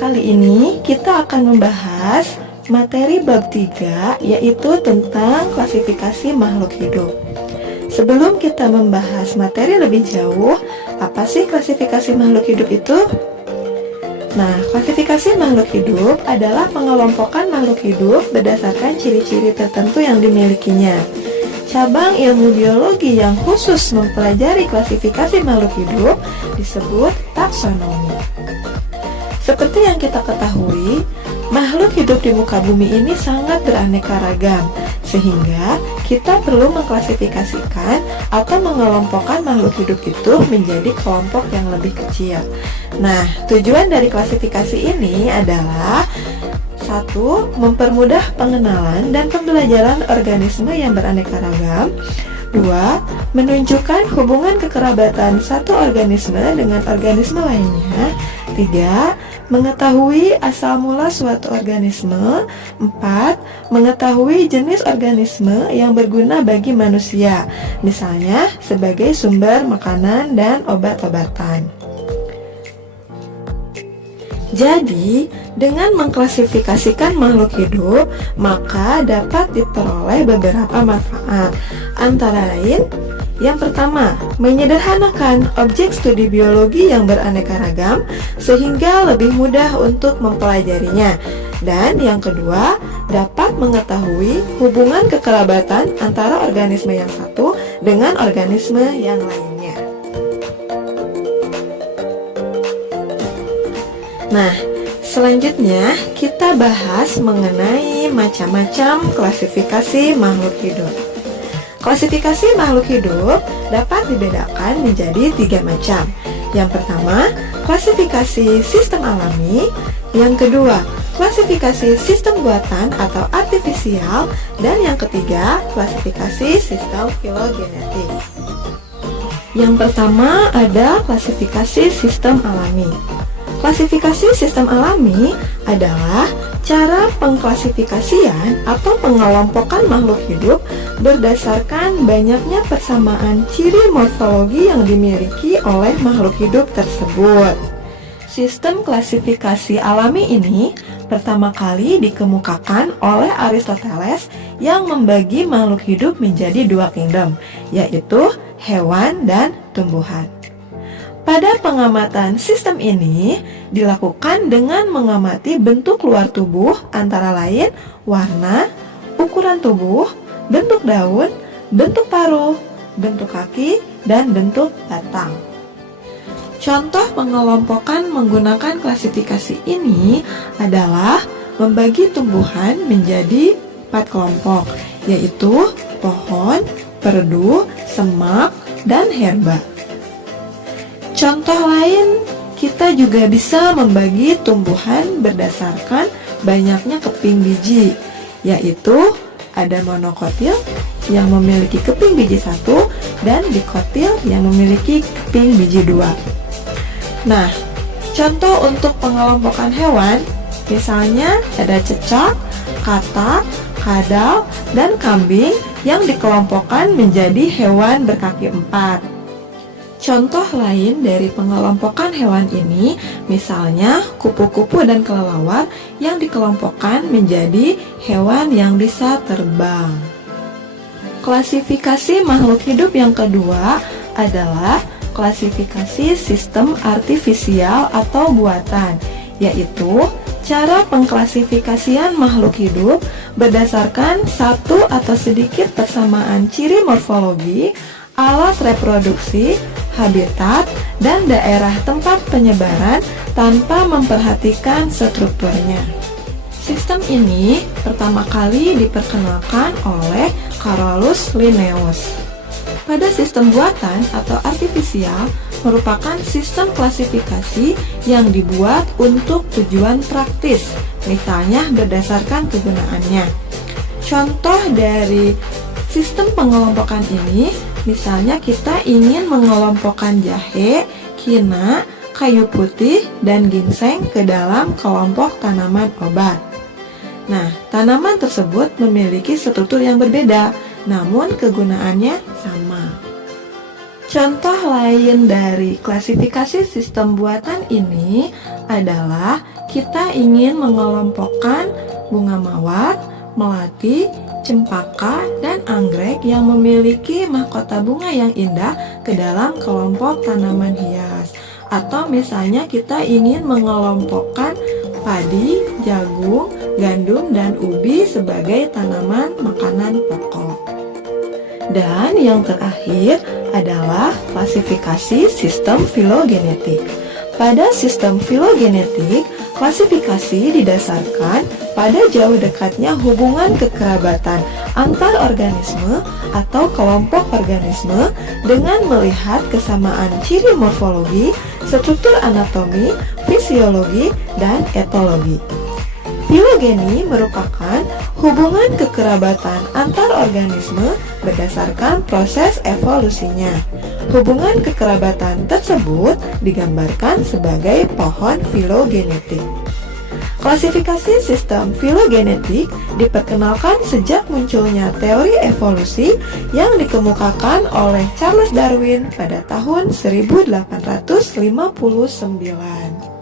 Kali ini kita akan membahas materi bab 3, yaitu tentang klasifikasi makhluk hidup. Sebelum kita membahas materi lebih jauh, apa sih klasifikasi makhluk hidup itu? Nah, klasifikasi makhluk hidup adalah pengelompokan makhluk hidup berdasarkan ciri-ciri tertentu yang dimilikinya. Cabang ilmu biologi yang khusus mempelajari klasifikasi makhluk hidup disebut taksonomi. Seperti yang kita ketahui, makhluk hidup di muka bumi ini sangat beraneka ragam, sehingga kita perlu mengklasifikasikan atau mengelompokkan makhluk hidup itu menjadi kelompok yang lebih kecil. Nah, tujuan dari klasifikasi ini adalah 1. Mempermudah pengenalan dan pembelajaran organisme yang beraneka ragam. 2. Menunjukkan hubungan kekerabatan satu organisme dengan organisme lainnya. 3. Mengetahui asal mula suatu organisme. 4. Mengetahui jenis organisme yang berguna bagi manusia, misalnya sebagai sumber makanan dan obat-obatan. Jadi, dengan mengklasifikasikan makhluk hidup, maka dapat diperoleh beberapa manfaat. Antara lain, yang pertama, menyederhanakan objek studi biologi yang beraneka ragam sehingga lebih mudah untuk mempelajarinya. Dan yang kedua, dapat mengetahui hubungan kekerabatan antara organisme yang satu dengan organisme yang lainnya. Nah, selanjutnya kita bahas mengenai macam-macam klasifikasi makhluk hidup. Klasifikasi makhluk hidup dapat dibedakan menjadi 3 macam. Yang pertama, klasifikasi sistem alami. Yang kedua, klasifikasi sistem buatan atau artifisial. Dan yang ketiga, klasifikasi sistem filogenetik. Yang pertama ada klasifikasi sistem alami. Klasifikasi sistem alami adalah cara pengklasifikasian atau pengelompokan makhluk hidup berdasarkan banyaknya persamaan ciri morfologi yang dimiliki oleh makhluk hidup tersebut. Sistem klasifikasi alami ini pertama kali dikemukakan oleh Aristoteles yang membagi makhluk hidup menjadi 2 kingdom, yaitu hewan dan tumbuhan. Pada pengamatan sistem ini dilakukan dengan mengamati bentuk luar tubuh antara lain warna, ukuran tubuh, bentuk daun, bentuk paruh, bentuk kaki, dan bentuk batang. Contoh pengelompokan menggunakan klasifikasi ini adalah membagi tumbuhan menjadi 4 kelompok, yaitu pohon, perdu, semak, dan herba. Contoh lain, kita juga bisa membagi tumbuhan berdasarkan banyaknya keping biji, yaitu ada monokotil yang memiliki keping biji 1 dan dikotil yang memiliki keping biji 2. Nah, contoh untuk pengelompokan hewan, misalnya ada cecak, katak, kadal, dan kambing yang dikelompokkan menjadi hewan berkaki 4. Contoh lain dari pengelompokan hewan ini, misalnya kupu-kupu dan kelelawar yang dikelompokkan menjadi hewan yang bisa terbang. Klasifikasi makhluk hidup yang kedua adalah klasifikasi sistem artifisial atau buatan, yaitu cara pengklasifikasian makhluk hidup berdasarkan satu atau sedikit persamaan ciri morfologi, alat reproduksi, habitat, dan daerah tempat penyebaran tanpa memperhatikan strukturnya. Sistem ini pertama kali diperkenalkan oleh Carolus Linnaeus. Pada sistem buatan atau artifisial merupakan sistem klasifikasi yang dibuat untuk tujuan praktis, misalnya berdasarkan kegunaannya. Contoh dari sistem pengelompokan ini, misalnya kita ingin mengelompokkan jahe, kina, kayu putih, dan ginseng ke dalam kelompok tanaman obat. Nah, tanaman tersebut memiliki struktur yang berbeda, namun kegunaannya sama. Contoh lain dari klasifikasi sistem buatan ini adalah kita ingin mengelompokkan bunga mawar, melati, cempaka, dan anggrek yang memiliki mahkota bunga yang indah ke dalam kelompok tanaman hias. Atau misalnya kita ingin mengelompokkan padi, jagung, gandum, dan ubi sebagai tanaman makanan pokok. Dan yang terakhir adalah klasifikasi sistem filogenetik. Pada sistem filogenetik, klasifikasi didasarkan pada jauh dekatnya hubungan kekerabatan antar organisme atau kelompok organisme dengan melihat kesamaan ciri morfologi, struktur anatomi, fisiologi, dan etologi. Filogeni merupakan hubungan kekerabatan antar organisme berdasarkan proses evolusinya. Hubungan kekerabatan tersebut digambarkan sebagai pohon filogenetik. Klasifikasi sistem filogenetik diperkenalkan sejak munculnya teori evolusi yang dikemukakan oleh Charles Darwin pada tahun 1859.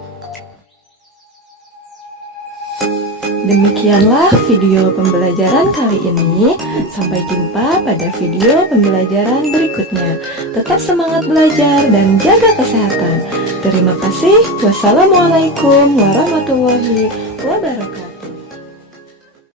Demikianlah video pembelajaran kali ini. Sampai jumpa pada video pembelajaran berikutnya. Tetap semangat belajar dan jaga kesehatan. Terima kasih. Wassalamualaikum warahmatullahi wabarakatuh.